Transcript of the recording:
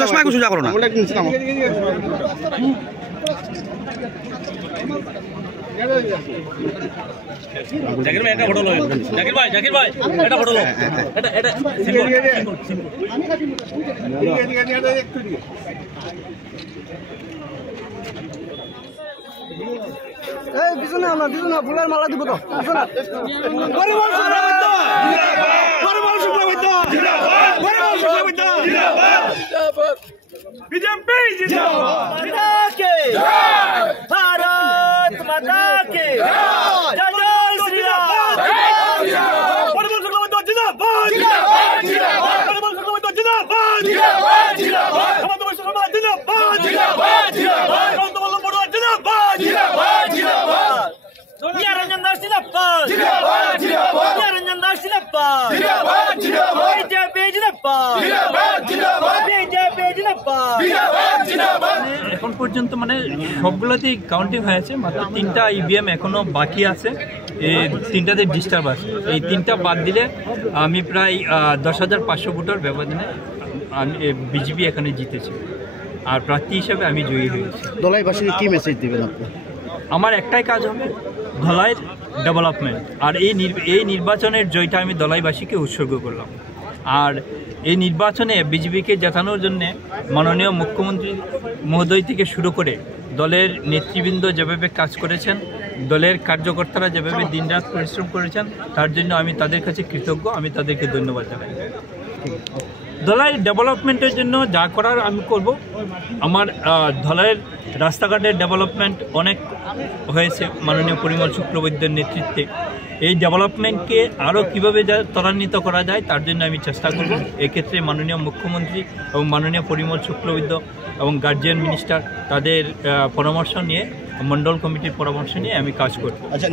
চশমা একটু সোজা করো না। জাকির ভাই একটা ফটো লো। জাকির ভাই একটা ফটো লো। এটা সিম্বল। এই পিছনে আমরা ফুলের মালা দিব তো পিছনে পরিমল শুক্রবৈদ্য জিন্দাবাদ, পরিমল শুক্রবৈদ্য জিন্দাবাদ, বিজেপি জিন্দাবাদ, के भारत माता के जय श्री राम। পরিমল শুক্রবৈদ্য জিন্দাবাদ, পরিমল শুক্রবৈদ্য জিন্দাবাদ, হেমন্ত বিশ্ব শর্মা জিন্দাবাদ, হেমন্ত বল্লভ বড়ুয়া জিন্দাবাদ, निरंजन दास जिंदाबाद, निरंजन दास जिंदाबाद, बीजेपी जिंदाबाद, बीजेपी जिंदाबाद। এখন পর্যন্ত মানে সবগুলোতেই কাউন্টিং হয়েছে, মাত্র 3টা ইভিএম এখনো বাকি আছে। এই 3টাতে ডিস্টার্ব আছে। এই 3টা বাদ দিলে আমি প্রায় 10,500 ভোটার ব্যবধানে আমি বিজেপি এখানে জিতেছি, আর প্রার্থী হিসেবে আমি জয়ী হয়েছি। দলাইবাসীকে কি মেসেজ দিবেন আপনি? আমার একটাই কাজ হবে ধলাইয়ের ডেভেলপমেন্ট, আর এই নির্বাচনের জয়টা আমি ধলাইবাসীকে উৎসর্গ করলাম। আর এই নির্বাচনে বিজেপিকে জেতানোর জন্য মাননীয় মুখ্যমন্ত্রী মহোদয় থেকে শুরু করে দলের নেতৃবৃন্দ যেভাবে কাজ করেছেন, দলের কার্যকর্তারা যেভাবে দিনরাত পরিশ্রম করেছেন, তার জন্য আমি তাদের কাছে কৃতজ্ঞ। আমি তাদেরকে ধন্যবাদ জানাই। ধলাই ডেভেলপমেন্টের জন্য যা করার আমি করব। আমার ধলাইয়ের রাস্তাঘাটের ডেভেলপমেন্ট অনেক হয়েছে মাননীয় পরিমল শুক্রবৈদ্যের নেতৃত্বে। এই ডেভেলপমেন্টকে আরও কীভাবে ত্বরান্বিত করা যায় তার জন্য আমি চেষ্টা করব। এক্ষেত্রে মাননীয় মুখ্যমন্ত্রী এবং মাননীয় পরিমল শুক্লবৈদ্য এবং গার্জিয়ান মিনিস্টার তাদের পরামর্শ নিয়ে, মণ্ডল কমিটির পরামর্শ নিয়ে আমি কাজ করব। আচ্ছা।